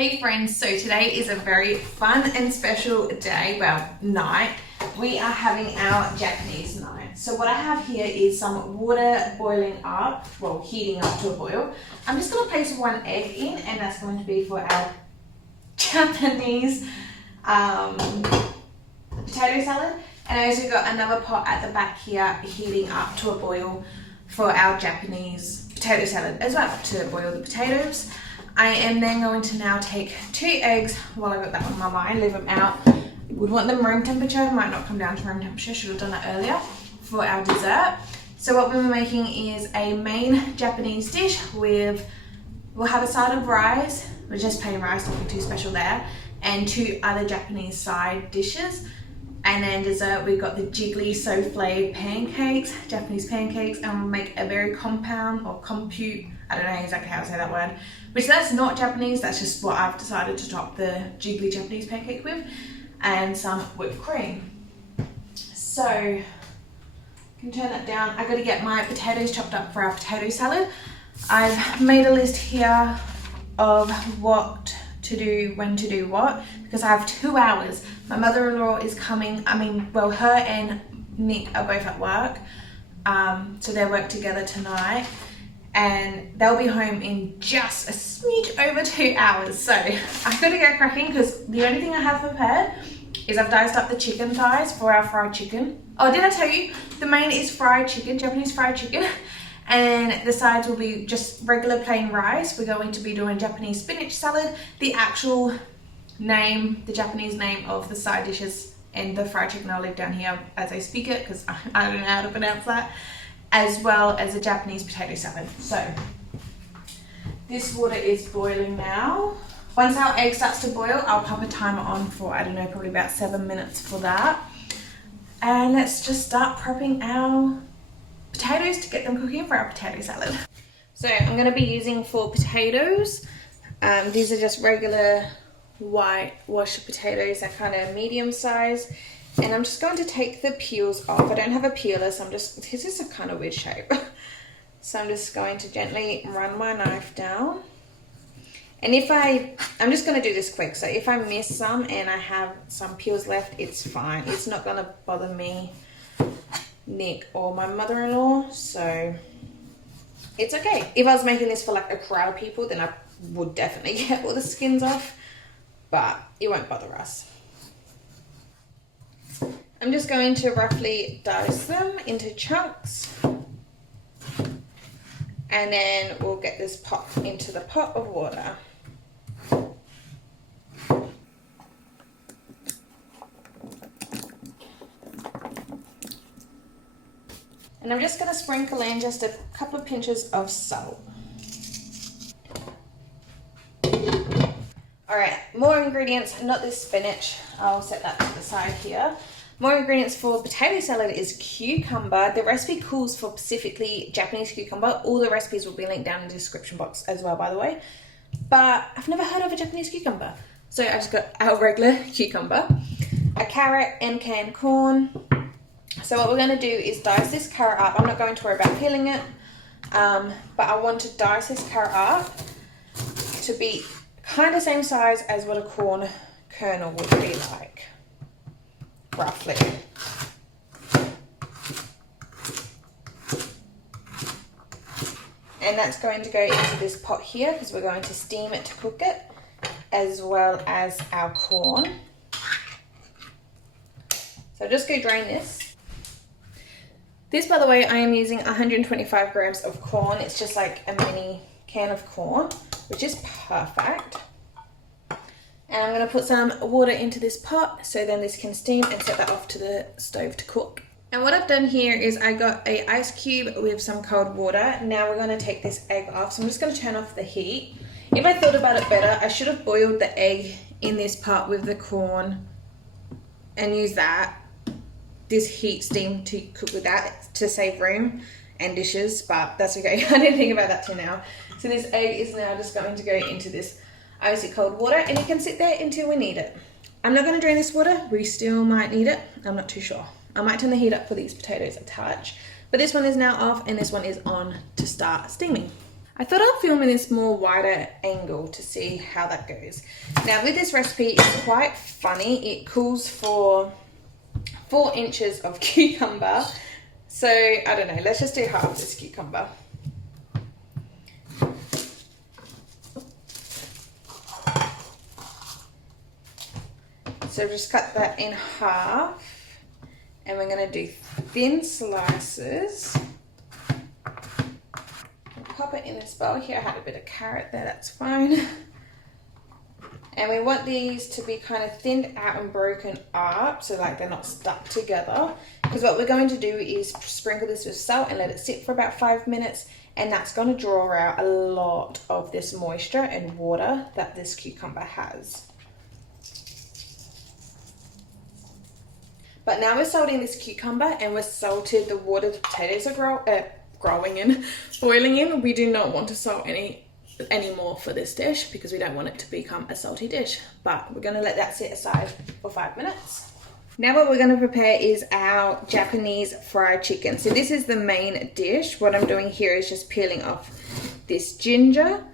Hey friends, so today is a very fun and special day, well, night. We are having our Japanese night. So what I have here is some water boiling up, well, heating up to a boil. I'm just going to place one egg in, and that's going to be for our Japanese potato salad. And I also got another pot at the back here heating up to a boil for our Japanese potato salad as well, to boil the potatoes. I am then going to now take 2 eggs while I got that on my mind, leave them out. Would want them room temperature, might not come down to room temperature, should have done that earlier for our dessert. So what we're making is a main Japanese dish with, we'll have a side of rice, or just plain rice, nothing too special there, and 2 other Japanese side dishes. And then dessert, we've got the Jiggly Fluffy Pancakes, Japanese pancakes, and we'll make a very compound or compute, I don't know exactly how to say that word, which that's not Japanese, that's just what I've decided to top the Jiggly Japanese pancake with, and some whipped cream. So, I can turn that down. I gotta get my potatoes chopped up for our potato salad. I've made a list here of what to do, when to do what, because I have 2 hours. My mother-in-law is coming, her and Nick are both at work, so they work together tonight, and they'll be home in just a smidge over 2 hours. So I've got to get cracking, because the only thing I have prepared is I've diced up the chicken thighs for our fried chicken. Oh, did I tell you? The main is fried chicken, Japanese fried chicken. And the sides will be just regular plain rice. We're going to be doing Japanese spinach salad. The actual name, the Japanese name of the side dishes and the fried chicken I'll leave down here as I speak it, because I don't know how to pronounce that, as well as a Japanese potato salad. So this water is boiling now. Once our egg starts to boil, I'll pop a timer on for, I don't know, probably about 7 minutes for that. And let's just start prepping our potatoes to get them cooking for our potato salad. So I'm going to be using 4 potatoes. These are just regular white washed potatoes, they're kind of medium size. And I'm just going to take the peels off. I don't have a peeler, so this is a kind of weird shape. So I'm just going to gently run my knife down. And I'm just going to do this quick, so if I miss some and I have some peels left, it's fine. It's not going to bother me, Nick, or my mother-in-law, so it's okay. If I was making this for like a crowd of people, then I would definitely get all the skins off, but it won't bother us. I'm just going to roughly dice them into chunks, and then we'll get this pot into the pot of water. And I'm just going to sprinkle in just a couple of pinches of salt. Alright, more ingredients, not this spinach. I'll set that to the side here. More ingredients for potato salad is cucumber. The recipe calls for specifically Japanese cucumber. All the recipes will be linked down in the description box as well, by the way. But I've never heard of a Japanese cucumber. So I just got our regular cucumber, a carrot, and canned corn. So what we're going to do is dice this carrot up. I'm not going to worry about peeling it, but I want to dice this carrot up to be kind of same size as what a corn kernel would be like, roughly. And that's going to go into this pot here, because we're going to steam it to cook it, as well as our corn. So just go drain this. This, by the way, I am using 125 grams of corn. It's just like a mini can of corn, which is perfect. And I'm going to put some water into this pot, so then this can steam, and set that off to the stove to cook. And what I've done here is I got an ice cube with some cold water. Now we're going to take this egg off. So I'm just going to turn off the heat. If I thought about it better, I should have boiled the egg in this pot with the corn and use this heat steam to cook with that to save room and dishes, but that's okay. I didn't think about that till now. So this egg is now just going to go into this icy cold water, and it can sit there until we need it. I'm not going to drain this water. We still might need it. I'm not too sure. I might turn the heat up for these potatoes a touch, but this one is now off and this one is on to start steaming. I thought I'd film in this more wider angle to see how that goes. Now with this recipe, it's quite funny. It calls for 4 inches of cucumber. So I don't know, let's just do half this cucumber. So just cut that in half, and we're going to do thin slices. Pop it in this bowl here. I had a bit of carrot there, that's fine. And we want these to be kind of thinned out and broken up, so like they're not stuck together. Because what we're going to do is sprinkle this with salt and let it sit for about 5 minutes, and that's going to draw out a lot of this moisture and water that this cucumber has. But now we're salting this cucumber, and we've salted the water the potatoes are boiling in. We do not want to salt any more for this dish because we don't want it to become a salty dish. But we're going to let that sit aside for 5 minutes. Now what we're going to prepare is our Japanese fried chicken. So this is the main dish. What I'm doing here is just peeling off this ginger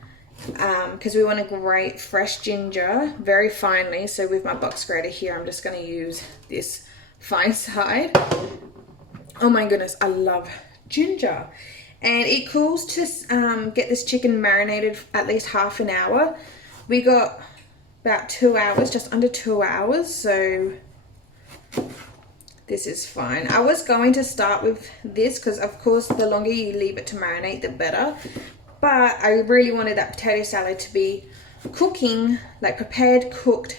because we want to grate fresh ginger very finely. So with my box grater here, I'm just going to use this fine side. Oh my goodness, I love ginger. And it cools to get this chicken marinated at least half an hour. We got about 2 hours, just under 2 hours, so this is fine. I was going to start with this because of course the longer you leave it to marinate the better, but I really wanted that potato salad to be cooking, like prepared, cooked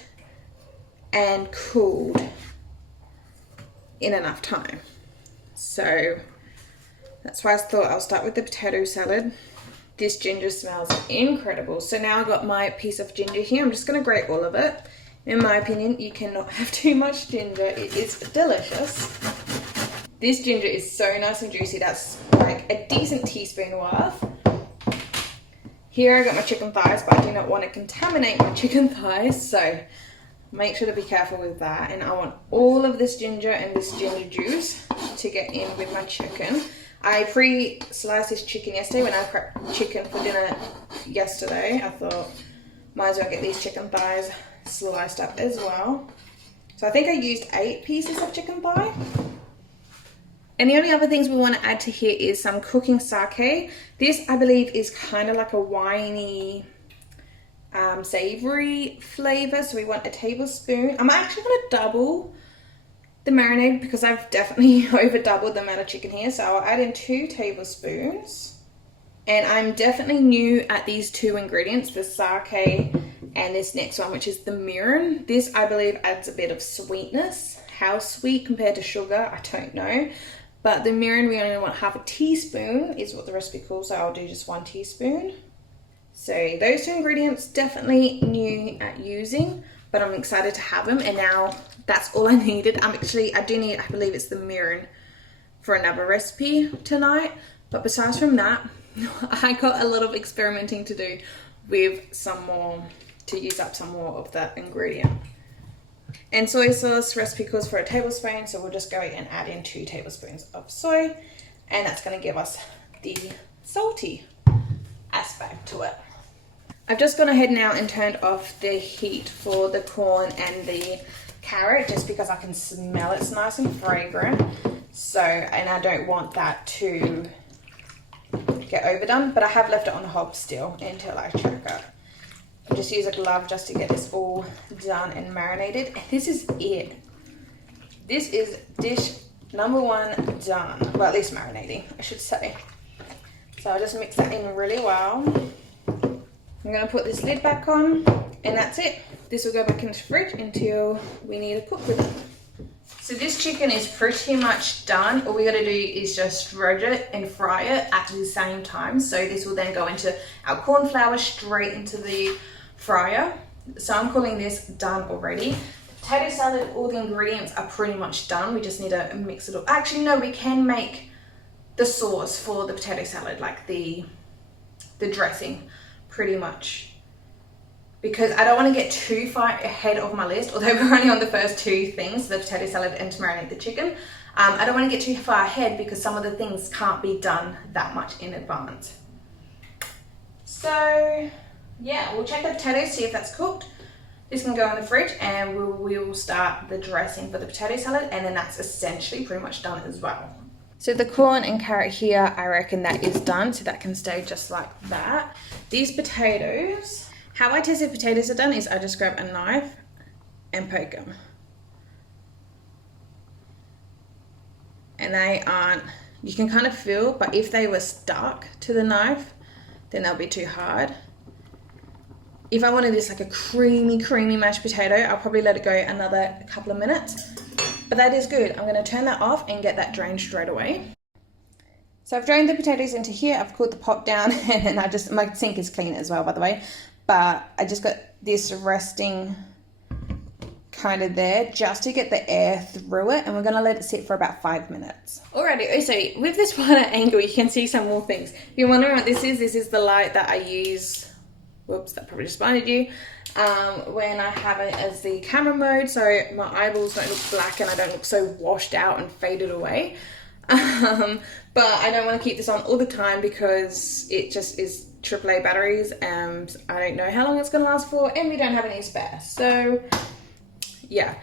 and cooled in enough time. So that's why I thought I'll start with the potato salad. This ginger smells incredible. So now I've got my piece of ginger here. I'm just going to grate all of it. In my opinion, you cannot have too much ginger. It is delicious. This ginger is so nice and juicy. That's like a decent teaspoon worth. Here I got my chicken thighs, but I do not want to contaminate my chicken thighs. So make sure to be careful with that. And I want all of this ginger and this ginger juice to get in with my chicken. I pre-sliced this chicken yesterday when I prepped chicken for dinner yesterday. I thought, might as well get these chicken thighs sliced up as well. So I think I used 8 pieces of chicken thigh. And the only other things we want to add to here is some cooking sake. This, I believe, is kind of like a winey, savory flavor. So we want a tablespoon. I'm actually going to double the marinade because I've definitely over doubled the amount of chicken here. So I'll add in 2 tablespoons. And I'm definitely new at these 2 ingredients, the sake and this next one, which is the mirin. This, I believe, adds a bit of sweetness. How sweet compared to sugar, I don't know. But the mirin, we only want half a teaspoon is what the recipe calls, so I'll do just 1 teaspoon. So those 2 ingredients, definitely new at using, but I'm excited to have them. And now that's all I needed. I do need, I believe it's the mirin for another recipe tonight. But besides from that, I got a lot of experimenting to do with some more, to use up some more of that ingredient. And soy sauce recipe calls for a tablespoon, so we'll just go and add in 2 tablespoons of soy, and that's going to give us the salty aspect to it. I've just gone ahead now and turned off the heat for the corn and the carrot just because I can smell it's nice and fragrant. So, and I don't want that to get overdone, but I have left it on the hob still until I check it. I'll just use a glove just to get this all done and marinated. And this is it. This is dish number 1 done. Well, at least marinating, I should say. So I'll just mix that in really well. I'm going to put this lid back on, and that's it. This will go back into the fridge until we need to cook with it. So this chicken is pretty much done. All we got to do is just dredge it and fry it at the same time. So this will then go into our corn flour straight into the fryer. So I'm calling this done already. Potato salad, all the ingredients are pretty much done. We just need to mix it up. Actually, no, we can make the sauce for the potato salad, like the dressing, pretty much. Because I don't want to get too far ahead of my list, although we're only on the first 2 things, the potato salad and to marinate the chicken. I don't want to get too far ahead because some of the things can't be done that much in advance. So yeah, we'll check the potatoes, see if that's cooked. This can go in the fridge, and we will start the dressing for the potato salad, and then that's essentially pretty much done as well. So the corn and carrot here, I reckon that is done, so that can stay just like that. These potatoes, how I test if potatoes are done is I just grab a knife and poke them. And they aren't, you can kind of feel, but if they were stuck to the knife, then they'll be too hard. If I wanted this like a creamy mashed potato, I'll probably let it go another couple of minutes. But that is good. I'm going to turn that off and get that drained straight away. So I've drained the potatoes into here. I've cooled the pot down, and then my sink is clean as well, by the way. But I just got this resting kind of there just to get the air through it, and we're going to let it sit for about 5 minutes. Alrighty, so with this wider angle, you can see some more things. If you're wondering what this is the light that I use. Whoops, that probably just blinded you. When I have it as the camera mode, so my eyeballs don't look black and I don't look so washed out and faded away. But I don't want to keep this on all the time because it just is AAA batteries, and I don't know how long it's going to last for, and we don't have any spare. So yeah,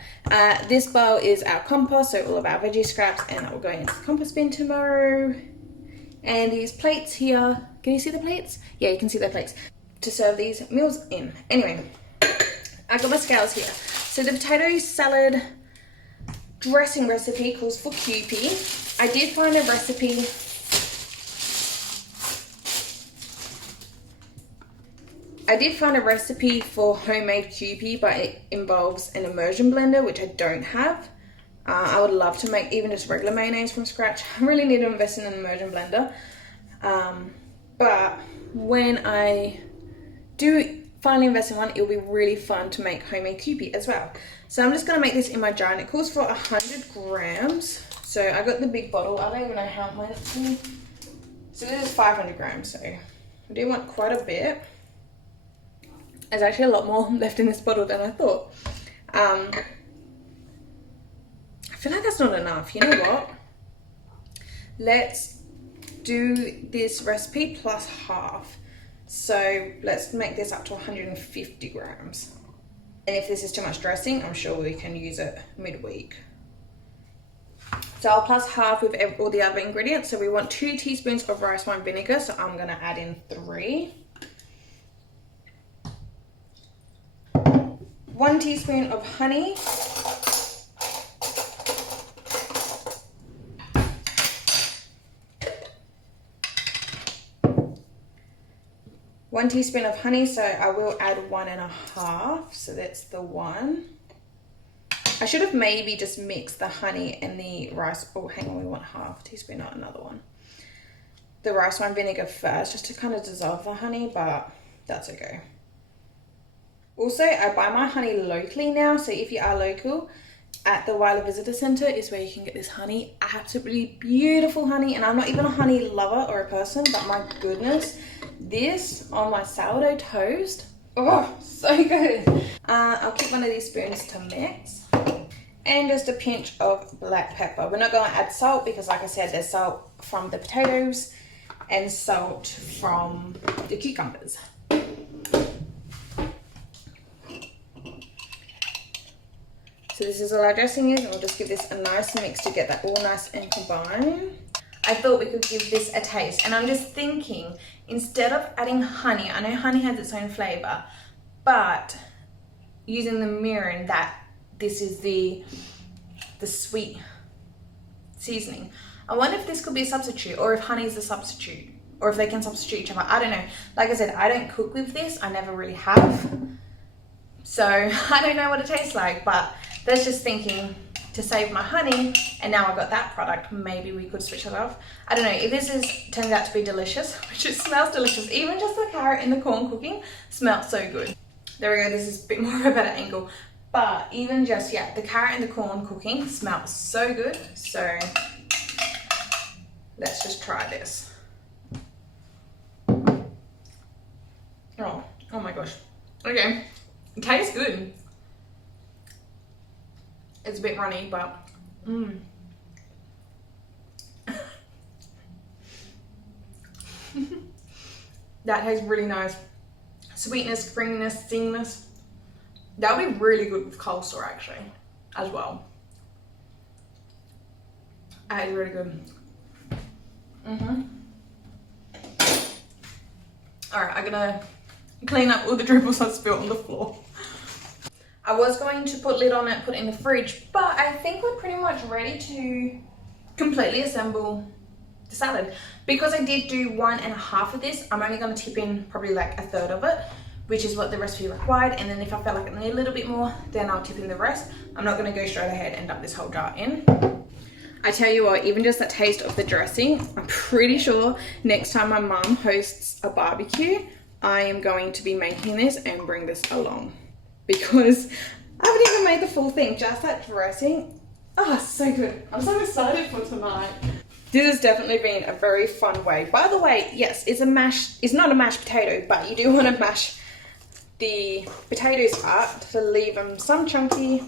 this bowl is our compost, so all of our veggie scraps, and that will go into the compost bin tomorrow. And these plates here, can you see the plates? Yeah, you can see the plates to serve these meals in. Anyway, I got my scales here. So the potato salad dressing recipe calls for Kewpie. I did find a recipe for homemade Kewpie, but it involves an immersion blender, which I don't have. I would love to make even just regular mayonnaise from scratch. I really need to invest in an immersion blender. But when I do finally invest in one, it'll be really fun to make homemade Kewpie as well. So I'm just going to make this in my jar, and it calls for 100 grams. So I got the big bottle. I don't even know how much. So this is 500 grams. So I do want quite a bit. There's actually a lot more left in this bottle than I thought. I feel like that's not enough. You know what? Let's do this recipe plus half. So let's make this up to 150 grams. And if this is too much dressing, I'm sure we can use it midweek. So I'll plus half with all the other ingredients. So we want 2 teaspoons of rice wine vinegar. So I'm going to add in 3. 1 teaspoon of honey. 1 teaspoon of honey, so I will add 1.5, so that's the 1. I should have maybe just mixed the honey and the rice. Oh, hang on, we want half teaspoon, not another one. The rice wine vinegar first, just to kind of dissolve the honey, but that's okay. Also, I buy my honey locally now, so if you are local, at the Wyler Visitor Centre is where you can get this honey. Absolutely beautiful honey, and I'm not even a honey lover or a person, but my goodness, this on my sourdough toast, oh, so good. I'll keep one of these spoons to mix, and just a pinch of black pepper. We're not going to add salt because, like I said, there's salt from the potatoes and salt from the cucumbers. So this is all our dressing is, and we'll just give this a nice mix to get that all nice and combined. I thought we could give this a taste, and I'm just thinking, instead of adding honey, I know honey has its own flavor, but using the mirin, that this is the sweet seasoning. I wonder if this could be a substitute, or if honey is the substitute, or if they can substitute each other. I don't know. Like I said, I don't cook with this. I never really have. So I don't know what it tastes like, but that's just thinking to save my honey, and now I've got that product, maybe we could switch it off. I don't know, if this turns out to be delicious, which it smells delicious, even just the carrot and the corn cooking smells so good. There we go, this is a bit more of a better angle. But even just, yeah, the carrot and the corn cooking smells so good. So let's just try this. Oh my gosh. Okay, it tastes good. It's a bit runny, but That tastes really nice. Sweetness, creaminess, zinginess. That would be really good with coleslaw actually, as well. That is really good. Alright, I'm gonna clean up all the dribbles I spilled on the floor. I was going to put lid on it, put it in the fridge, but I think we're pretty much ready to completely assemble the salad. Because I did do 1.5 of this, I'm only going to tip in probably like 1/3 of it, which is what the recipe required. And then if I feel like I need a little bit more, then I'll tip in the rest. I'm not going to go straight ahead and dump this whole jar in. I tell you what, even just that taste of the dressing, I'm pretty sure next time my mum hosts a barbecue, I am going to be making this and bring this along. Because I haven't even made the full thing, just that dressing. Oh, so good. I'm so excited for tonight. This has definitely been a very fun way. By the way, yes, it's not a mashed potato, but you do want to mash the potatoes up to leave them some chunky,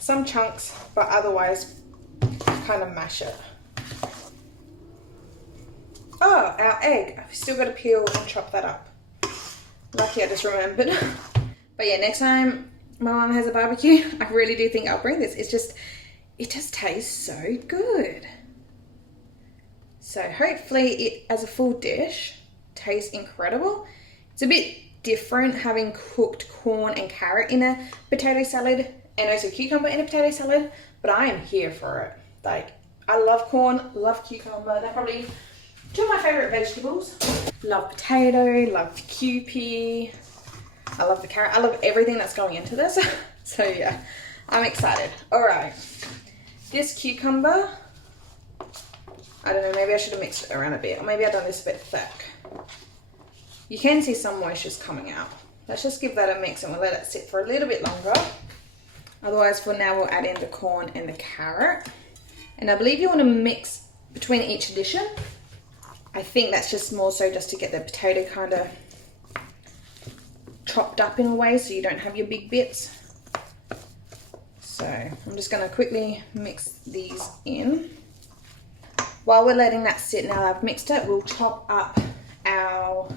some chunks, but otherwise kind of mash it. Oh, our egg. I've still got to peel and chop that up. Lucky I just remembered. But yeah, next time my mum has a barbecue, I really do think I'll bring this. It just tastes so good. So hopefully it, as a full dish, tastes incredible. It's a bit different having cooked corn and carrot in a potato salad and also cucumber in a potato salad, but I am here for it. Like, I love corn, love cucumber. They're probably 2 of my favorite vegetables. Love potato, love Kewpie. I love the carrot. I love everything that's going into this. So yeah, I'm excited. All right, this cucumber, I don't know, maybe I should have mixed it around a bit, or maybe I've done this a bit thick. You can see some moisture's coming out. Let's just give that a mix and we'll let it sit for a little bit longer. Otherwise, for now, we'll add in the corn and the carrot. And I believe you want to mix between each addition. I think that's just more so just to get the potato kind of chopped up in a way so you don't have your big bits. So I'm just going to quickly mix these in. While we're letting that sit, now I've mixed it, we'll chop up our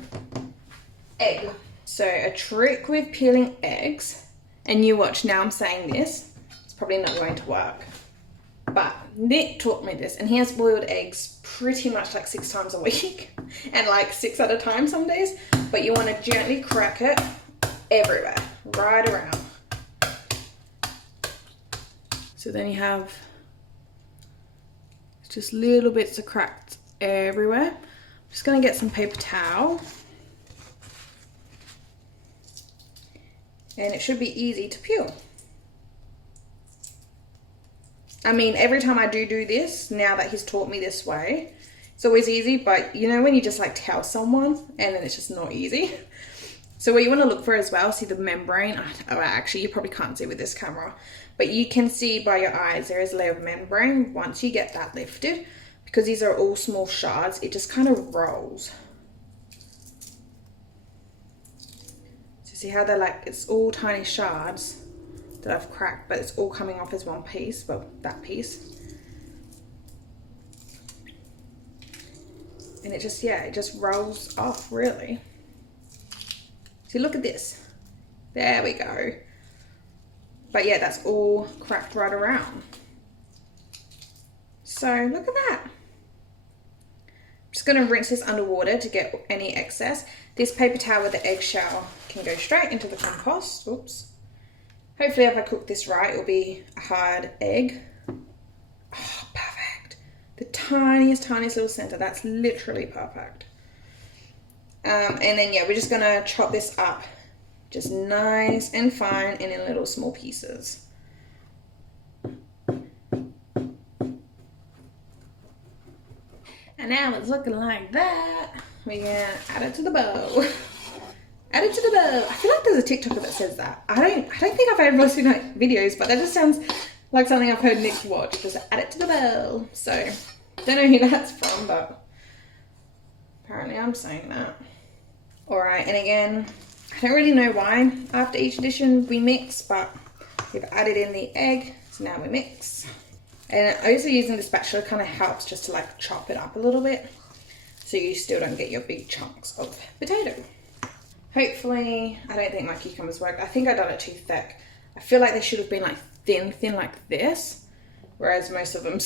egg. So a trick with peeling eggs, and you watch, now I'm saying this, it's probably not going to work. But Nick taught me this, and he has boiled eggs pretty much like 6 times a week, and like 6 at a time some days. But you want to gently crack it everywhere, right around. So then you have just little bits of cracked everywhere. I'm just going to get some paper towel. And it should be easy to peel. I mean, every time I do this, now that he's taught me this way, it's always easy, but you know when you just like tell someone and then it's just not easy? So what you want to look for as well, see the membrane. Oh, actually, you probably can't see with this camera, but you can see by your eyes there is a layer of membrane. Once you get that lifted, because these are all small shards, it just kind of rolls. So see how they're like, it's all tiny shards that I've cracked, but it's all coming off as one piece, well, that piece. And it just, yeah, it just rolls off really. See, look at this. There we go. But yeah, that's all cracked right around. So look at that. I'm just gonna rinse this underwater to get any excess. This paper towel with the eggshell can go straight into the compost. Oops. Hopefully if I cook this right, it'll be a hard egg. Oh, perfect. The tiniest little center. That's literally perfect. And then yeah, we're just gonna chop this up just nice and fine and in little small pieces. And now it's looking like that. We're gonna add it to the bowl. Add it to the bowl. I feel like there's a TikToker that says that. I don't think I've ever seen like videos, but that just sounds like something I've heard Nick watch. Just add it to the bowl. So don't know who that's from, but apparently I'm saying that. All right, and again, I don't really know why after each addition we mix, but we've added in the egg, so now we mix. And also using the spatula kind of helps just to like chop it up a little bit. so you still don't get your big chunks of potato. Hopefully, I don't think my cucumbers worked. I think I done it too thick. I feel like they should have been like thin like this, whereas most of them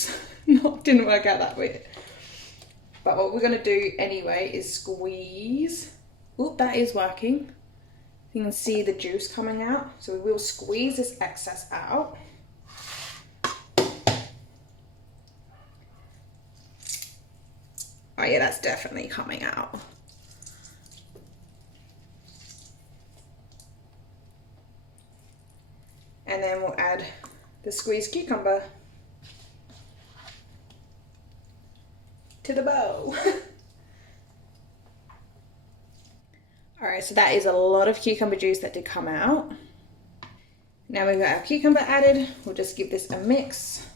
didn't work out that way. But what we're gonna do anyway is squeeze. Oop, that is working. You can see the juice coming out. So we will squeeze this excess out. Oh yeah, that's definitely coming out. And then we'll add the squeezed cucumber to the bowl. All right, so that is a lot of cucumber juice that did come out. Now we've got our cucumber added. We'll just give this a mix.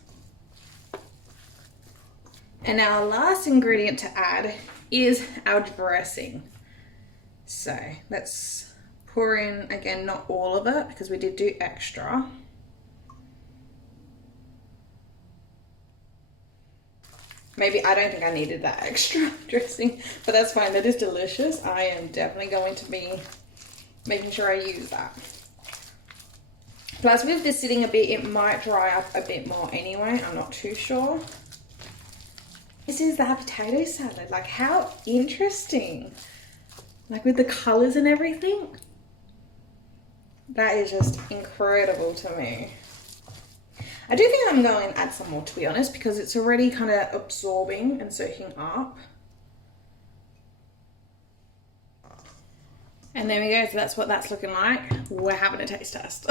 And our last ingredient to add is our dressing. So let's pour in, again, not all of it because we did do extra. Maybe, I don't think I needed that extra dressing, but that's fine. That is delicious. I am definitely going to be making sure I use that. Plus, with this sitting a bit, it might dry up a bit more anyway. I'm not too sure. This is the potato salad. Like, how interesting. Like, with the colors and everything. That is just incredible to me. I do think I'm going to add some more, to be honest, because it's already kind of absorbing and soaking up. And there we go. So that's what that's looking like. We're having a taste test.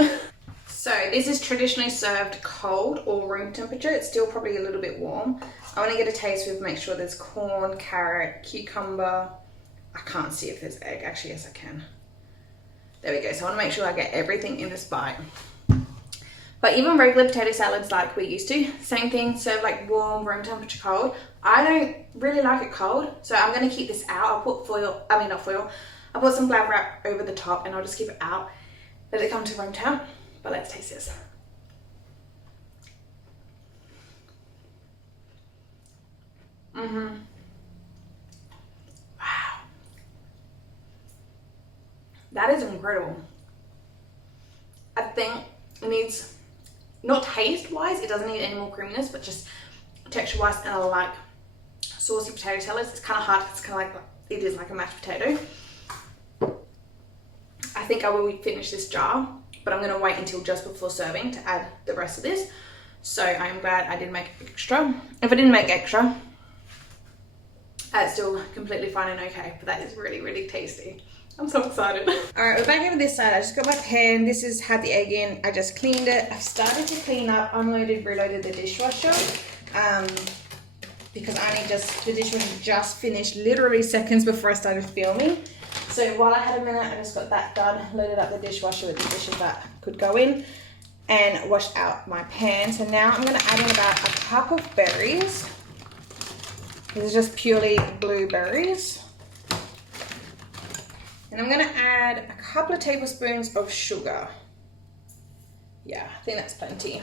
So this is traditionally served cold or room temperature. It's still probably a little bit warm. I want to get a taste with, make sure there's corn, carrot, cucumber. I can't see if there's egg. Actually, yes, I can. There we go. So I want to make sure I get everything in this bite. But even regular potato salads like we used to, same thing, serve like warm, room temperature cold. I don't really like it cold, so I'm going to keep this out. I'll put I'll put some Glad wrap over the top and I'll just keep it out. Let it come to room temp, but let's taste this. Wow. That is incredible. I think it needs, not taste-wise, it doesn't need any more creaminess, but just texture-wise, and I like saucy potato salads. It's kind of hard, it's kind of like, it is like a mashed potato. I think I will finish this jar, but I'm going to wait until just before serving to add the rest of this. So I'm glad I did make extra. If I didn't make extra, it's still completely fine and okay, but that is really, really tasty. I'm so excited. All right, we're back over this side. I just got my pan. This has had the egg in. I just cleaned it. I've started to clean up, unloaded, reloaded the dishwasher because the dishwasher just finished literally seconds before I started filming. So while I had a minute, I just got that done, loaded up the dishwasher with the dishes that could go in and washed out my pan. So now I'm gonna add in about a cup of berries. This is just purely blueberries. And I'm gonna add a couple of tablespoons of sugar. Yeah, I think that's plenty.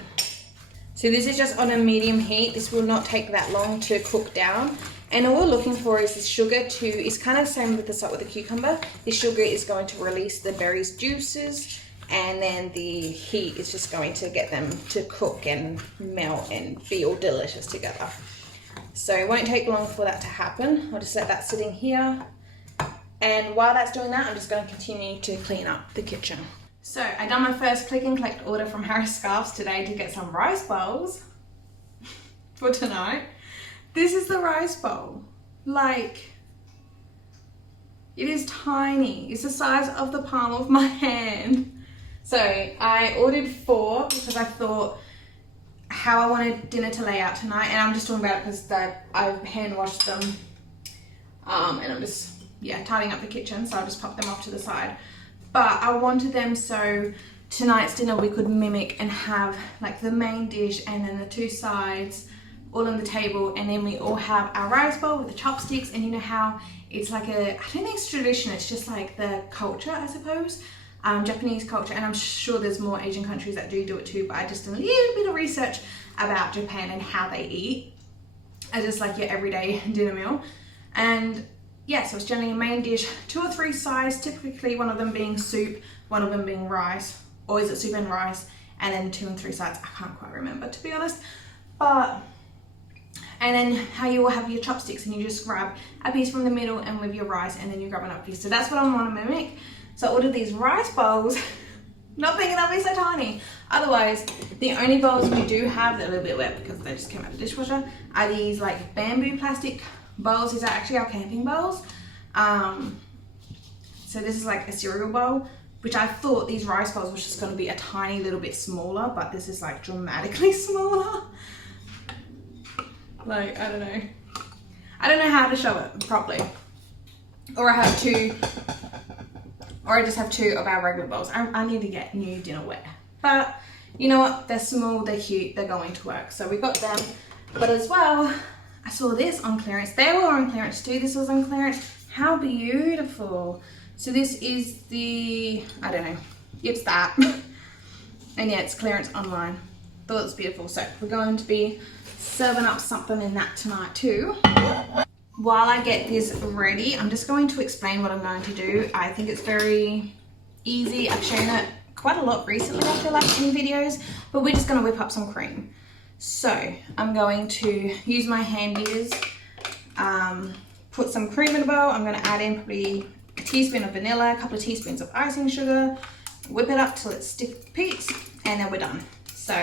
So this is just on a medium heat. This will not take that long to cook down. And all we're looking for is this sugar to, it's kind of the same with the salt with the cucumber. The sugar is going to release the berries juices, and then the heat is just going to get them to cook and melt and be all delicious together. So it won't take long for that to happen. I'll just let that sitting here. And while that's doing that, I'm just going to continue to clean up the kitchen. So I done my first click and collect order from Harris Scarfs today to get some rice bowls for tonight. This is the rice bowl. Like, it is tiny. It's the size of the palm of my hand. So I ordered 4 because I thought how I wanted dinner to lay out tonight, and I'm just talking about it because I've hand washed them, and I'm just tidying up the kitchen, so I'll just pop them off to the side. But I wanted them so tonight's dinner we could mimic and have like the main dish and then the 2 sides all on the table, and then we all have our rice bowl with the chopsticks. And you know how it's like I don't think it's tradition, it's just like the culture, I suppose, Japanese culture, and I'm sure there's more Asian countries that do it too, but I just did a little bit of research about Japan and how they eat as just like your everyday dinner meal. And yeah, so it's generally a main dish, 2 or 3 sides, typically one of them being soup, one of them being rice, or is it soup and rice, and then 2 and 3 sides. I can't quite remember, to be honest. But, and then how you will have your chopsticks, and you just grab a piece from the middle and with your rice, and then you grab another piece. So that's what I want to mimic. So I ordered these rice bowls, not thinking they'll be so tiny. Otherwise, the only bowls we do have that are a little bit wet because they just came out of the dishwasher are these like bamboo plastic bowls. These are actually our camping bowls. So this is like a cereal bowl, which I thought these rice bowls was just going to be a tiny little bit smaller, but this is like dramatically smaller. Like, I don't know how to show it properly. Or I just have 2 of our regular bowls. I need to get new dinnerware. But you know what? They're small, they're cute, they're going to work. So we got them. But as well, I saw this on clearance. They were on clearance too. This was on clearance. How beautiful. So this is the, I don't know, it's that. And yeah, it's clearance online. Thought it was beautiful. So we're going to be serving up something in that tonight too. While I get this ready, I'm just going to explain what I'm going to do. I think it's very easy. I've shown it quite a lot recently, I feel like, in videos, but we're just going to whip up some cream. So I'm going to use my hand beaters, put some cream in a bowl. I'm going to add in probably a teaspoon of vanilla, a couple of teaspoons of icing sugar, whip it up till it's stiff peaks, and then we're done. So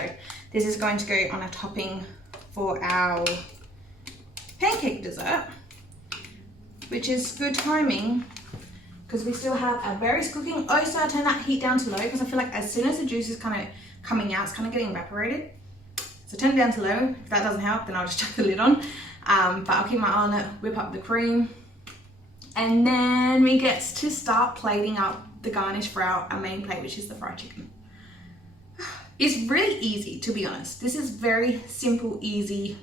this is going to go on a topping for our pancake dessert, which is good timing because we still have our berries cooking. Also, I turn that heat down to low because I feel like as soon as the juice is kind of coming out, it's kind of getting evaporated. So turn it down to low. If that doesn't help, then I'll just chuck the lid on. But I'll keep my eye on it, whip up the cream. And then we get to start plating up the garnish for our main plate, which is the fried chicken. It's really easy, to be honest. This is very simple, easy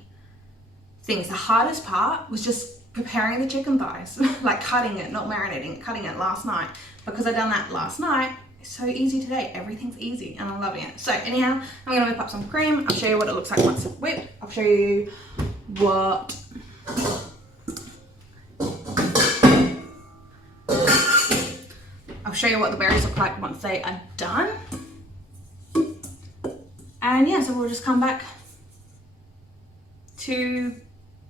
things. The hardest part was just preparing the chicken thighs, like cutting it, not marinating, cutting it last night. Because I done that last night, it's so easy today. Everything's easy and I'm loving it. So anyhow, I'm gonna whip up some cream. I'll show you what it looks like once it's whipped. I'll show you what the berries look like once they are done. And yeah, so we'll just come back to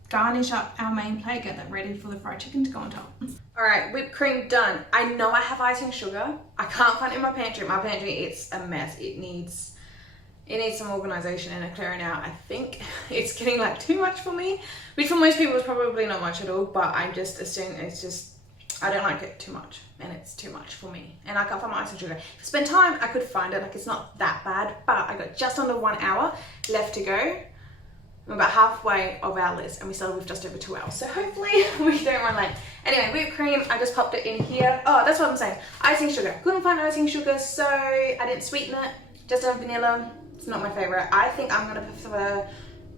garnish up our main plate, get that ready for the fried chicken to go on top. All right, whipped cream done. I know I have icing sugar. I can't find it in my pantry. My pantry, it's a mess. It needs some organization and a clearing out. I think it's getting like too much for me, which for most people is probably not much at all, but I just assume it's just, I don't like it too much, and it's too much for me. And I can't find my icing sugar. If I spend time, I could find it. Like, it's not that bad, but I got just under 1 hour left to go. I'm about halfway of our list, and we started with just over 2 hours. So hopefully we don't run late. Anyway, whipped cream, I just popped it in here. Oh, that's what I'm saying. Icing sugar. Couldn't find icing sugar, so I didn't sweeten it. Just on vanilla. It's not my favorite. I think I'm gonna prefer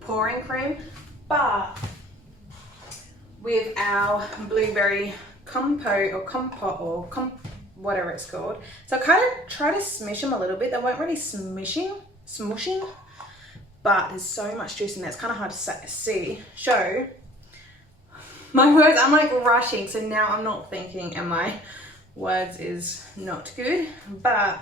pouring cream, but with our blueberry compote or whatever it's called. So I kind of try to smush them a little bit. They weren't really smushing, but there's so much juice in there. It's kind of hard to show. My words, I'm like rushing, so now I'm not thinking, and my words is not good, but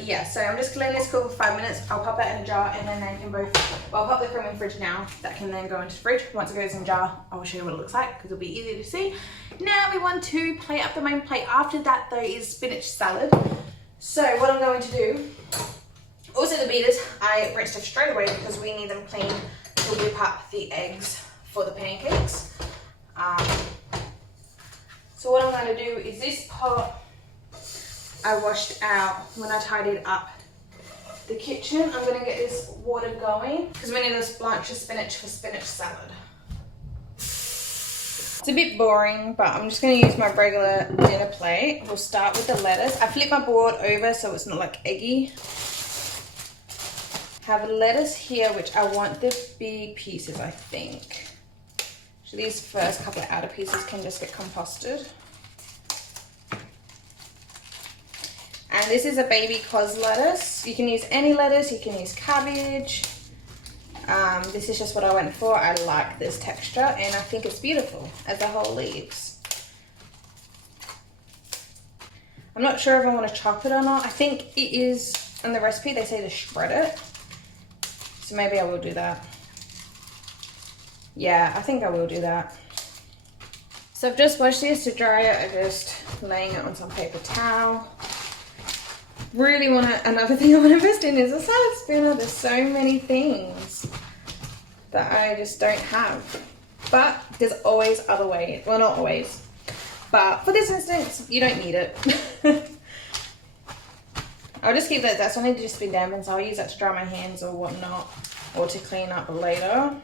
yeah, so I'm just letting this cook for 5 minutes. I'll pop that in a jar, and then they can both, well, I'll pop the cream in the fridge now. That can then go into the fridge. Once it goes in the jar, I'll show you what it looks like because it'll be easy to see. Now we want to plate up the main plate. After that though is spinach salad. So what I'm going to do, also the beaters, I rinsed off straight away because we need them clean to whip up the eggs for the pancakes. So what I'm going to do is this pot, I washed out when I tidied up the kitchen. I'm going to get this water going because we need a bunch of spinach for spinach salad. It's a bit boring, but I'm just going to use my regular dinner plate. We'll start with the lettuce. I flip my board over so it's not like eggy. Have a lettuce here, which I want the big pieces, I think. So these first couple of outer pieces can just get composted. And this is a baby cos lettuce. You can use any lettuce, you can use cabbage. This is just what I went for. I like this texture and I think it's beautiful as the whole leaves. I'm not sure if I want to chop it or not. I think it is, in the recipe they say to shred it. So maybe I will do that. Yeah, I think I will do that. So I've just washed this to dry it. I'm just laying it on some paper towel. Really want to, another thing I want to invest in is a salad spinner. There's so many things that I just don't have. But there's always other ways. Well, not always. But for this instance, you don't need it. I'll just keep that. That's only just been dampened, so I'll use that to dry my hands or whatnot, or to clean up later.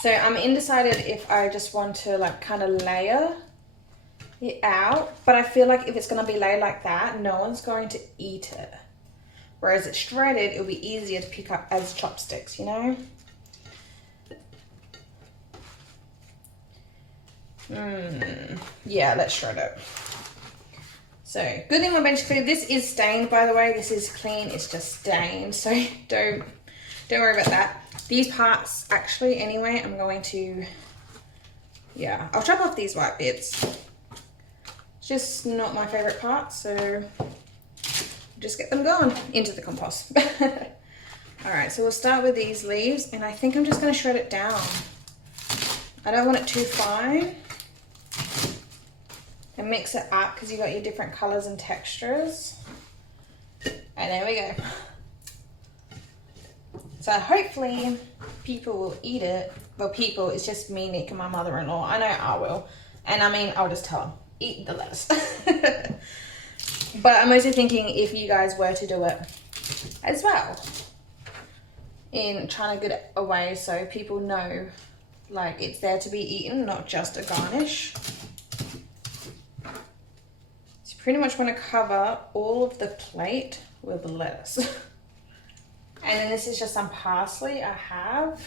So I'm undecided if I just want to like kind of layer it out, but I feel like if it's going to be laid like that, no one's going to eat it. Whereas it's shredded, it'll be easier to pick up as chopsticks, you know? Yeah, let's shred it. So, good thing my bench clear. This is stained, by the way. This is clean. It's just stained, so don't worry about that. These parts, actually, anyway, I'm going to, yeah, I'll chop off these white bits. It's just not my favorite part, so just get them going into the compost. All right, so we'll start with these leaves, and I think I'm just going to shred it down. I don't want it too fine. And mix it up because you got your different colors and textures. And there we go. So hopefully people will eat it. Well, people, it's just me, Nick, and my mother-in-law. I know I will. And I mean, I'll just tell them, eat the lettuce. But I'm mostly thinking if you guys were to do it as well, in trying to get it away so people know like it's there to be eaten, not just a garnish. So you pretty much want to cover all of the plate with lettuce. And then this is just some parsley I have.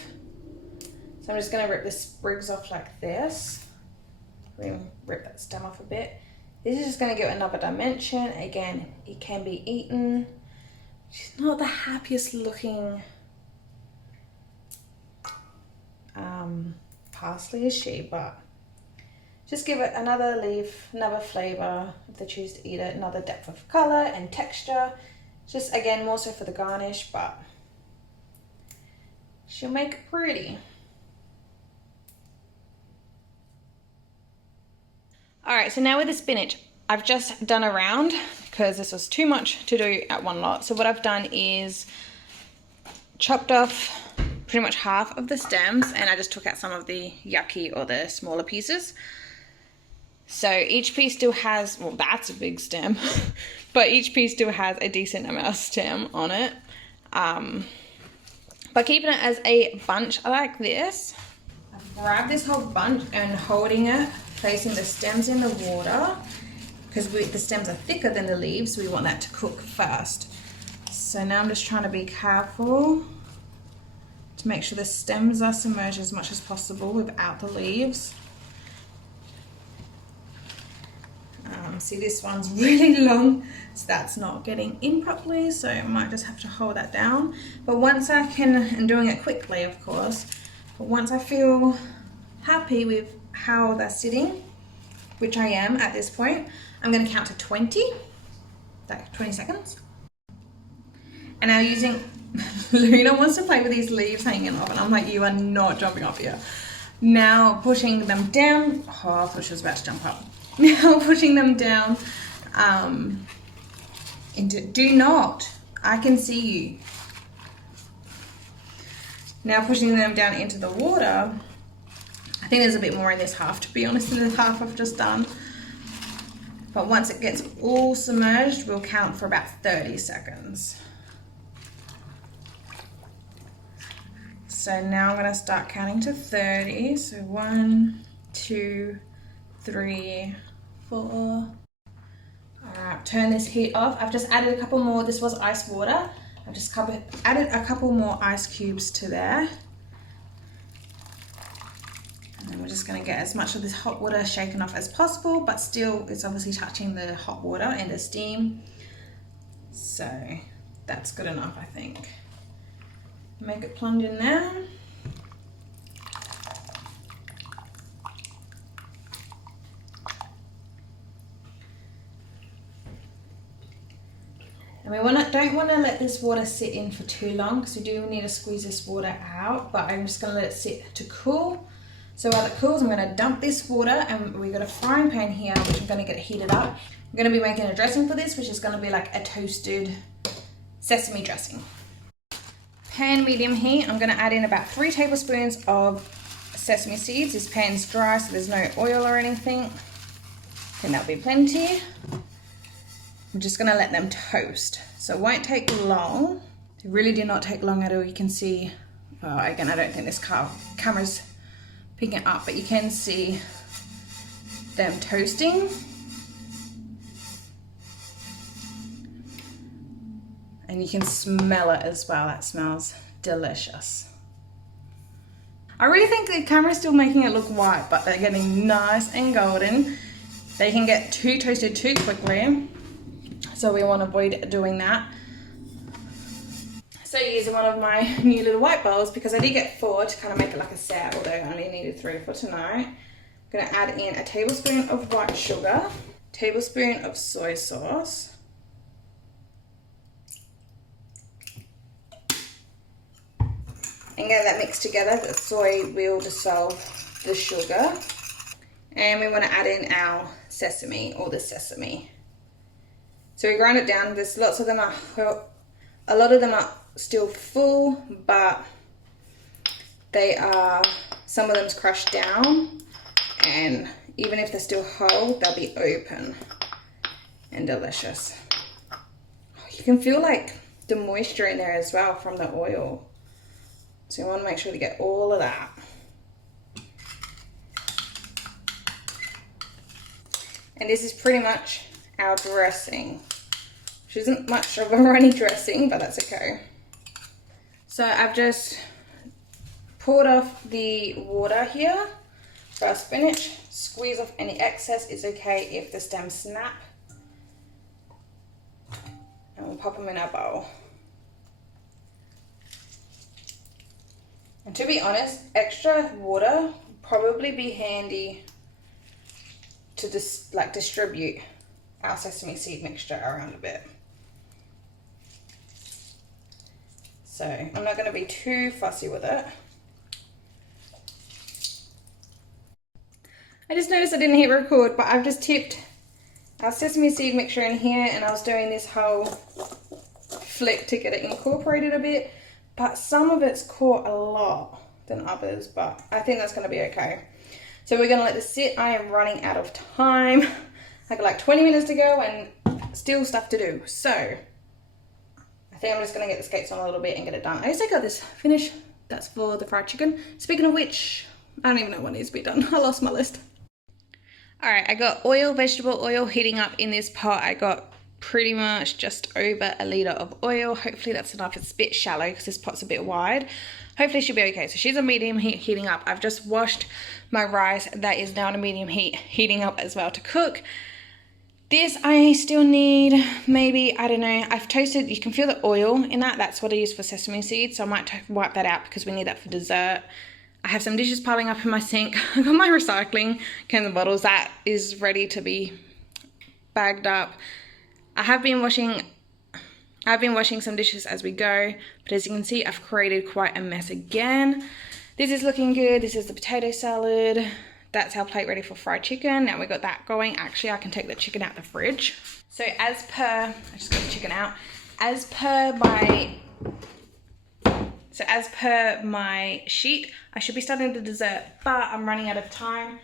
So I'm just going to rip the sprigs off like this. Rip that stem off a bit. This is just going to give it another dimension. Again, it can be eaten. She's not the happiest looking parsley, is she? But just give it another leaf, another flavor if they choose to eat it, another depth of color and texture. Just again, more so for the garnish, but she'll make it pretty. All right, so now with the spinach, I've just done a round because this was too much to do at one lot. So what I've done is chopped off pretty much half of the stems, and I just took out some of the yucky or the smaller pieces. So each piece still has, well, that's a big stem, but each piece still has a decent amount of stem on it. But keeping it as a bunch like this, I've grabbed this whole bunch and holding it, placing the stems in the water, because the stems are thicker than the leaves, so we want that to cook first. So now I'm just trying to be careful to make sure the stems are submerged as much as possible without the leaves. See, this one's really long, so that's not getting in properly, so I might just have to hold that down. But once I can, and doing it quickly of course, but once I feel happy with how they're sitting, which I am at this point, I'm going to count to 20, like 20 seconds. And now using, Luna wants to play with these leaves hanging off, and I'm like, you are not jumping off here. Now pushing them down, oh, I thought she was about to jump up. Now pushing them down into, do not, I can see you. Now pushing them down into the water. I think there's a bit more in this half, to be honest, than the half I've just done. But once it gets all submerged, we'll count for about 30 seconds. So now I'm going to start counting to 30. So 1, 2, 3, 4. All right, turn this heat off. I've just added a couple more. This was ice water. I've just added a couple more ice cubes to there. And then we're just going to get as much of this hot water shaken off as possible, but still it's obviously touching the hot water and the steam. So That's good enough, I think. Make it plunge in there. And we don't want to let this water sit in for too long because we do need to squeeze this water out, but I'm just going to let it sit to cool. So while it cools, I'm going to dump this water, and we've got a frying pan here which I'm going to get heated up. I'm going to be making a dressing for this, which is going to be like a toasted sesame dressing. Pan medium heat, I'm going to add in about 3 tablespoons of sesame seeds. This pan's dry, so there's no oil or anything. I think that'll be plenty. I'm just going to let them toast. So it won't take long. It really did not take long at all. You can see, well, again, I don't think this camera's picking it up, but you can see them toasting. And you can smell it as well. That smells delicious. I really think the camera's still making it look white, but they're getting nice and golden. They can get too toasted too quickly, so we want to avoid doing that. So using one of my new little white bowls, because I did get 4 to kind of make it like a set, although I only needed 3 for tonight. I'm going to add in a tablespoon of white sugar, tablespoon of soy sauce, and get that mixed together. The soy will dissolve the sugar. And we want to add in our sesame, or the sesame. So we grind it down. There's lots of them a lot of them are still full, but some of them's crushed down, and even if they're still whole, they'll be open and delicious. You can feel like the moisture in there as well from the oil. So you want to make sure to get all of that. And this is pretty much our dressing, which isn't much of a runny dressing, but that's okay. So I've just poured off the water here for our spinach. Squeeze off any excess. It's okay if the stems snap. And we'll pop them in our bowl. And to be honest, extra water would probably be handy to just distribute our sesame seed mixture around a bit. So I'm not going to be too fussy with it. I just noticed I didn't hit record, but I've just tipped our sesame seed mixture in here, and I was doing this whole flick to get it incorporated a bit, but some of it's caught a lot than others, but I think that's going to be okay. So we're going to let this sit. I am running out of time. I got like 20 minutes to go and still stuff to do. So I think I'm just going to get the skates on a little bit and get it done. I also got this finished. That's for the fried chicken. Speaking of which, I don't even know what needs to be done. I lost my list. All right, I got vegetable oil heating up in this pot. I got pretty much just over 1 litre of oil. Hopefully that's enough. It's a bit shallow because this pot's a bit wide. Hopefully she'll be okay. So she's a medium heat heating up. I've just washed my rice. That is now on a medium heat heating up as well to cook. This I still need maybe, I don't know, I've toasted, you can feel the oil in that. That's what I use for sesame seeds. So I might wipe that out because we need that for dessert. I have some dishes piling up in my sink. I got my recycling cans and bottles. That is ready to be bagged up. I've been washing some dishes as we go, but as you can see, I've created quite a mess again. This is looking good. This is the potato salad. That's our plate ready for fried chicken. Now we got that going. Actually, I can take the chicken out the fridge. So I just got the chicken out. As per my sheet, I should be starting the dessert, but I'm running out of time.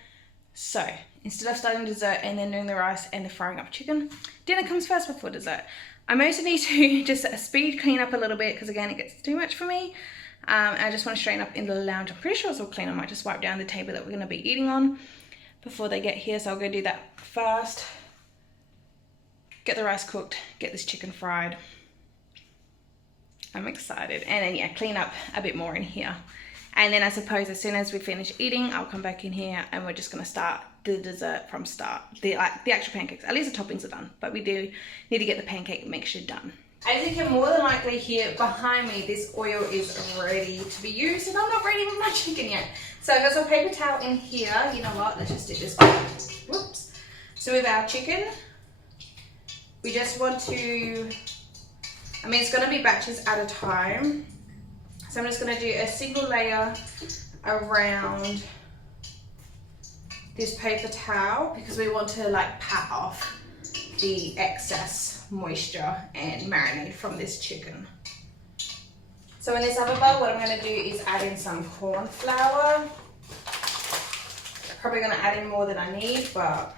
So instead of starting dessert and then doing the rice and the frying up chicken, dinner comes first before dessert. I mostly need to just speed clean up a little bit because again, it gets too much for me. I just want to straighten up in the lounge. I'm pretty sure it's all clean. I might just wipe down the table that we're going to be eating on before they get here. So I'll go do that first. Get the rice cooked, get this chicken fried. I'm excited. And then yeah, clean up a bit more in here. And then I suppose as soon as we finish eating, I'll come back in here and we're just going to start the dessert from start. The actual pancakes. At least the toppings are done, but we do need to get the pancake mixture done. As you can more than likely hear behind me, this oil is ready to be used, and I'm not ready with my chicken yet. So I've got some paper towel in here. You know what? Let's just do this one. Whoops. So with our chicken, we just want to, I mean, it's going to be batches at a time. So I'm just going to do a single layer around this paper towel because we want to like pat off the excess moisture and marinade from this chicken. So in this other bowl, what I'm going to do is add in some corn flour. Probably going to add in more than I need, but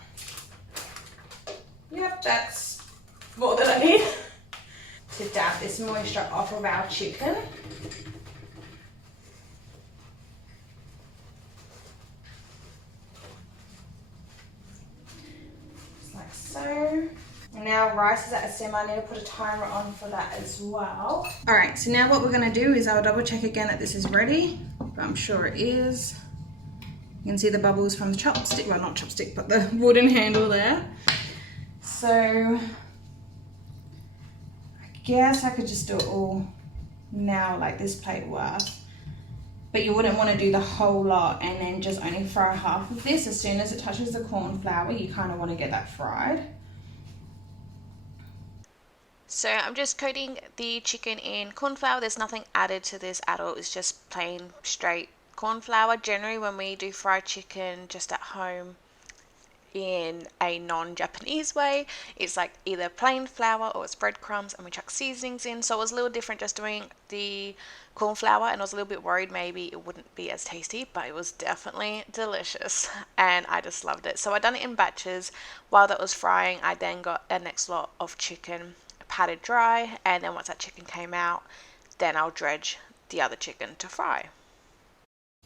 yep, that's more than I need to dab this moisture off of our chicken. Just like so. And now rice is at a simmer. I need to put a timer on for that as well. All right, so now what we're gonna do is I'll double check again that this is ready, but I'm sure it is. You can see the bubbles from the chopstick, well not chopstick, but the wooden handle there. So I guess I could just do it all now like this plate worth. But you wouldn't want to do the whole lot and then just only fry half of this. As soon as it touches the corn flour, you kind of want to get that fried. So I'm just coating the chicken in corn flour. There's nothing added to this at all. It's just plain straight corn flour. Generally when we do fried chicken just at home in a non-Japanese way, it's like either plain flour or it's breadcrumbs and we chuck seasonings in. So it was a little different just doing the corn flour, and I was a little bit worried maybe it wouldn't be as tasty, but it was definitely delicious and I just loved it. So I done it in batches. While that was frying, I then got a next lot of chicken patted dry, and then once that chicken came out, then I'll dredge the other chicken to fry.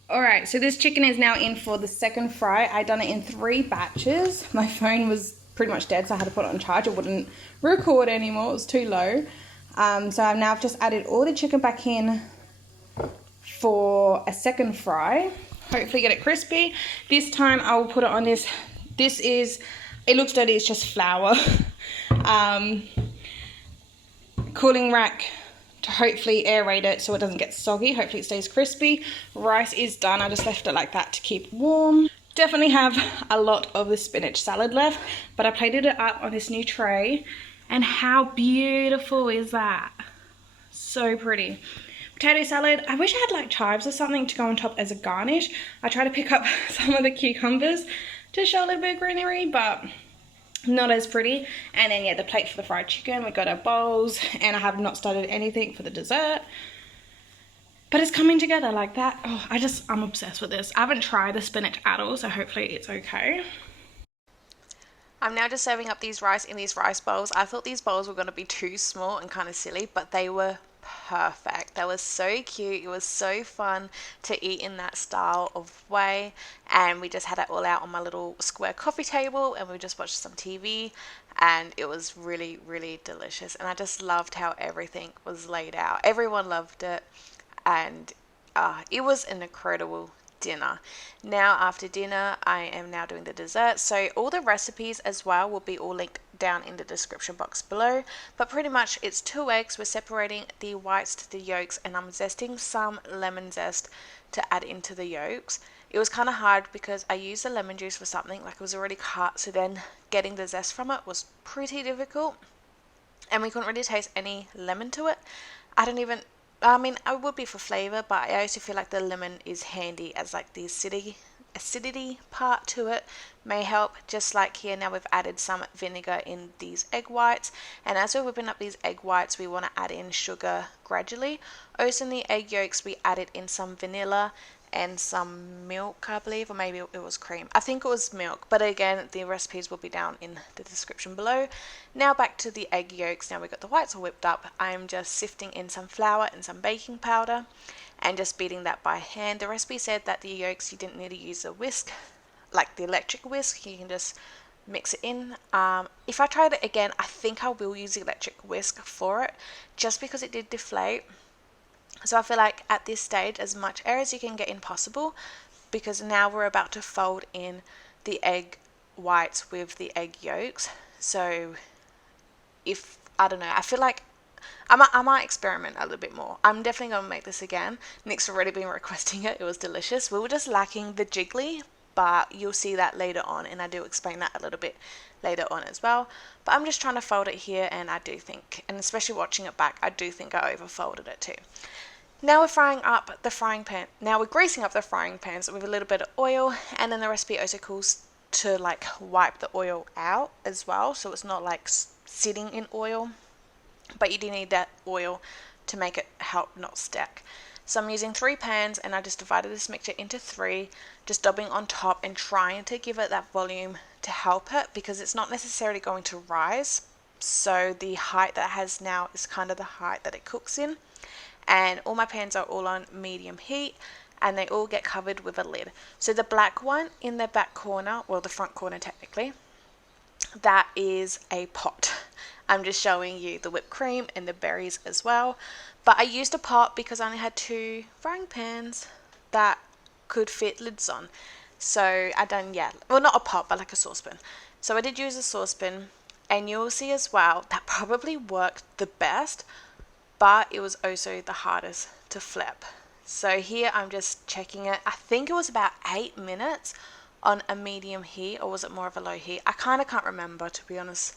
All right, so this chicken is now in for the second fry. I done it in 3 batches. My phone was pretty much dead, so I had to put it on charge. It wouldn't record anymore, it was too low. So I've now just added all the chicken back in for a second fry. Hopefully get it crispy. This time I will put it on this. This is, it looks dirty, it's just flour. Cooling rack to hopefully aerate it so it doesn't get soggy. Hopefully it stays crispy. Rice is done. I just left it like that to keep warm. Definitely have a lot of the spinach salad left, but I plated it up on this new tray, and how beautiful is that? So pretty. Potato salad. I wish I had like chives or something to go on top as a garnish. I try to pick up some of the cucumbers to show a little bit of greenery, but not as pretty. And then yeah, the plate for the fried chicken. We got our bowls, and I have not started anything for the dessert, but it's coming together like that. Oh, I'm obsessed with this. I haven't tried the spinach at all, so hopefully it's okay. I'm now just serving up these rice in these rice bowls. I thought these bowls were going to be too small and kind of silly, but they were perfect. They were so cute. It was so fun to eat in that style of way, and we just had it all out on my little square coffee table, and we just watched some TV, and it was really, really delicious. And I just loved how everything was laid out. Everyone loved it, and it was an incredible dinner. Now after dinner, I am now doing the dessert, so all the recipes as well will be all linked down in the description box below. But pretty much it's 2 eggs. We're separating the whites to the yolks, and I'm zesting some lemon zest to add into the yolks. It was kind of hard because I used the lemon juice for something, like it was already cut, so then getting the zest from it was pretty difficult, and we couldn't really taste any lemon to it. I mean, I would be for flavor, but I also feel like the lemon is handy as like the acidity part to it may help. Just like here, now we've added some vinegar in these egg whites, and as we're whipping up these egg whites, we want to add in sugar gradually. Also in the egg yolks, we added in some vanilla and some milk, I believe, or maybe it was cream. I think it was milk, but again, the recipes will be down in the description below. Now back to the egg yolks. Now we've got the whites all whipped up. I'm just sifting in some flour and some baking powder and just beating that by hand. The recipe said that the yolks, you didn't need to use a whisk, like the electric whisk. You can just mix it in. If I tried it again, I think I will use the electric whisk for it, just because it did deflate. So I feel like at this stage, as much air as you can get in possible, because now we're about to fold in the egg whites with the egg yolks. So I don't know, I feel like I might experiment a little bit more. I'm definitely going to make this again. Nick's already been requesting it. It was delicious. We were just lacking the jiggly, but you'll see that later on, and I do explain that a little bit later on as well. But I'm just trying to fold it here, and I do think, and especially watching it back, I do think I overfolded it too. Now we're frying up the frying pan. Now we're greasing up the frying pans with a little bit of oil, and then the recipe also calls to like wipe the oil out as well, so it's not like sitting in oil, but you do need that oil to make it help not stack. So I'm using 3 pans, and I just divided this mixture into 3, just dabbing on top and trying to give it that volume to help it, because it's not necessarily going to rise. So the height that it has now is kind of the height that it cooks in. And all my pans are all on medium heat, and they all get covered with a lid. So the black one in the back corner, well, the front corner technically, that is a pot. I'm just showing you the whipped cream and the berries as well. But I used a pot because I only had 2 frying pans that could fit lids on. So I done, yeah, well, not a pot, but like a saucepan. So I did use a saucepan, and you'll see as well that probably worked the best, but it was also the hardest to flip. So here I'm just checking it. I think it was about 8 minutes on a medium heat, or was it more of a low heat? I kind of can't remember, to be honest,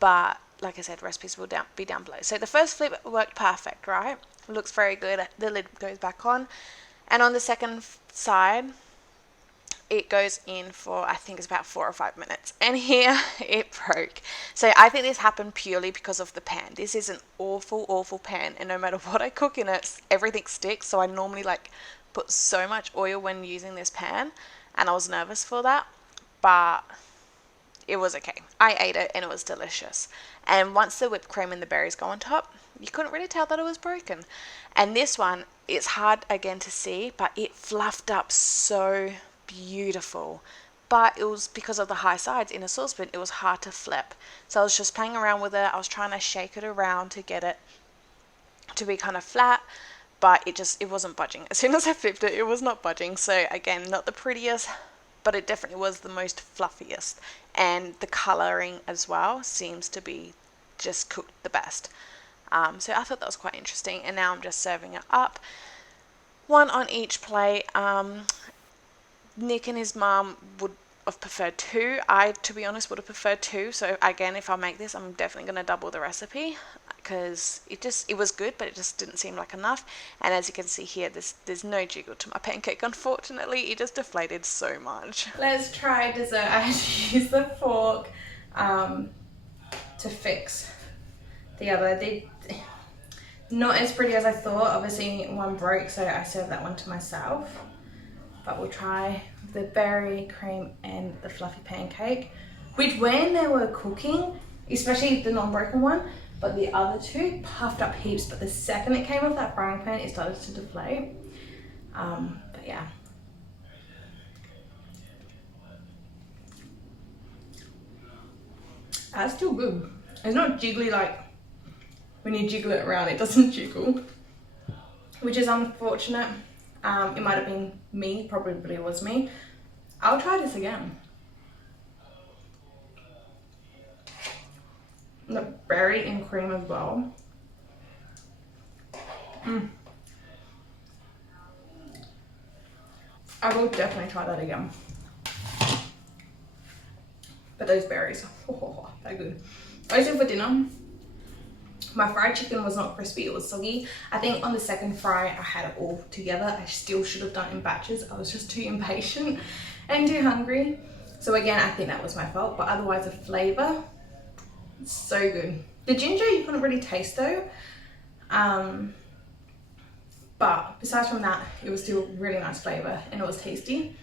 but like I said, recipes will be down below. So the first flip worked perfect, right? It looks very good. The lid goes back on, and on the second side it goes in for, I think it's about 4 or 5 minutes, and here it broke. So I think this happened purely because of the pan. This is an awful pan, and no matter what I cook in it, everything sticks. So I normally like put so much oil when using this pan, and I was nervous for that, but it was okay. I ate it and it was delicious. And once the whipped cream and the berries go on top, you couldn't really tell that it was broken. And this one, it's hard again to see, but it fluffed up so beautiful. But it was because of the high sides in a saucepan, it was hard to flip. So I was just playing around with it. I was trying to shake it around to get it to be kind of flat, but it wasn't budging. As soon as I flipped it, it was not budging. So again, not the prettiest, but it definitely was the most fluffiest. And the coloring as well seems to be just cooked the best. So I thought that was quite interesting. And now I'm just serving it up, 1 on each plate. Nick and his mum would have preferred 2. I, to be honest, would have preferred 2. So again, if I make this, I'm definitely going to double the recipe, because it was good, but it just didn't seem like enough. And as you can see here, there's no jiggle to my pancake, unfortunately. It just deflated so much. Let's try dessert. I had to use the fork to fix the other. Not as pretty as I thought. Obviously one broke, so I served that one to myself. But we'll try the berry cream and the fluffy pancake, which when they were cooking, especially the non-broken one, but the other 2 puffed up heaps, but the second it came off that frying pan, it started to deflate. But yeah. That's still good. It's not jiggly like when you jiggle it around, it doesn't jiggle, which is unfortunate. It might have been me, probably was me. I'll try this again. The berry and cream as well. I will definitely try that again. But those berries, they're good. Also for dinner, my fried chicken was not crispy, it was soggy. I think on the second fry, I had it all together. I still should have done it in batches. I was just too impatient and too hungry. So again, I think that was my fault, but otherwise the flavor, it's so good. The ginger, you couldn't really taste though. But besides from that, it was still really nice flavor and it was tasty.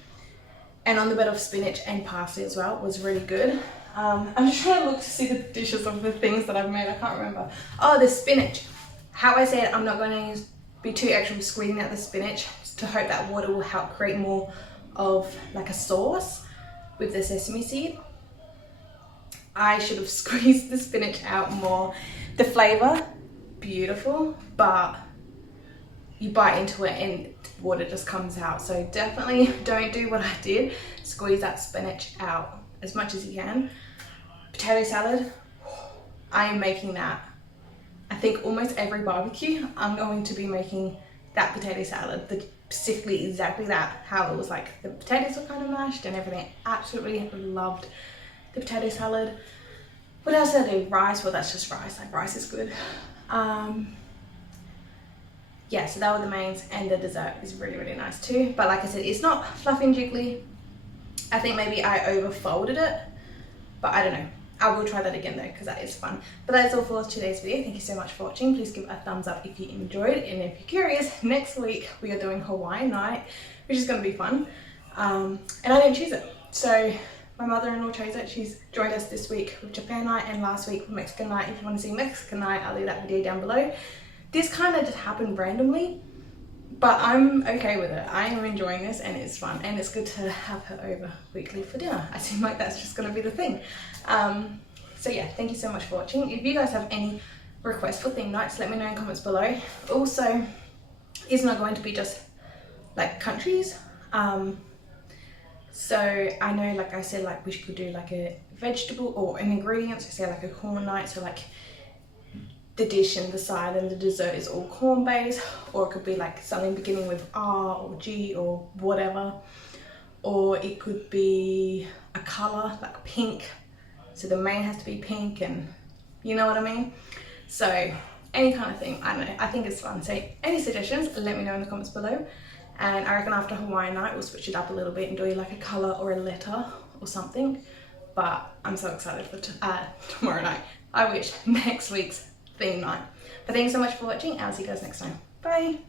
And on the bed of spinach and parsley as well was really good. I'm just trying to look to see the dishes of the things that I've made. I can't remember. Oh, the spinach. How I said I'm not going to be too extra with squeezing out the spinach to hope that water will help create more of like a sauce with the sesame seed. I should have squeezed the spinach out more. The flavor, beautiful, but you bite into it and water just comes out. So definitely don't do what I did. Squeeze that spinach out as much as you can. Potato salad, I am making that, I think almost every barbecue I'm going to be making that potato salad, specifically exactly that, how it was like the potatoes were kind of mashed and everything. Absolutely loved the potato salad. What else did I do? Rice, well that's just rice, like rice is good. Yeah, so that were the mains, and the dessert is really, really nice too. But like I said, it's not fluffy and jiggly. I think maybe I overfolded it, but I don't know. I will try that again though, because that is fun. But that's all for today's video. Thank you so much for watching. Please give a thumbs up if you enjoyed. And if you're curious, next week we are doing Hawaiian night, which is going to be fun. And I didn't choose it. So my mother-in-law chose it. She's joined us this week with Japan night and last week with Mexican night. If you want to see Mexican night, I'll leave that video down below. This kind of just happened randomly, but I'm okay with it. I am enjoying this and it's fun, and it's good to have her over weekly for dinner. I seem like that's just going to be the thing. So yeah, thank you so much for watching. If you guys have any requests for theme nights, let me know in comments below. Also, it's not going to be just like countries. So I know, like I said, like we could do like a vegetable or an ingredient, so say like a corn night, so like the dish and the side and the dessert is all corn based, or it could be like something beginning with R or G or whatever, or it could be a color like pink, so the main has to be pink, and you know what I mean. So any kind of thing, I don't know, I think it's fun. So any suggestions, let me know in the comments below. And I reckon after Hawaiian night we'll switch it up a little bit and do like a color or a letter or something. But I'm so excited for tomorrow night. I wish, next week's theme night. But thanks so much for watching. I'll see you guys next time. Bye.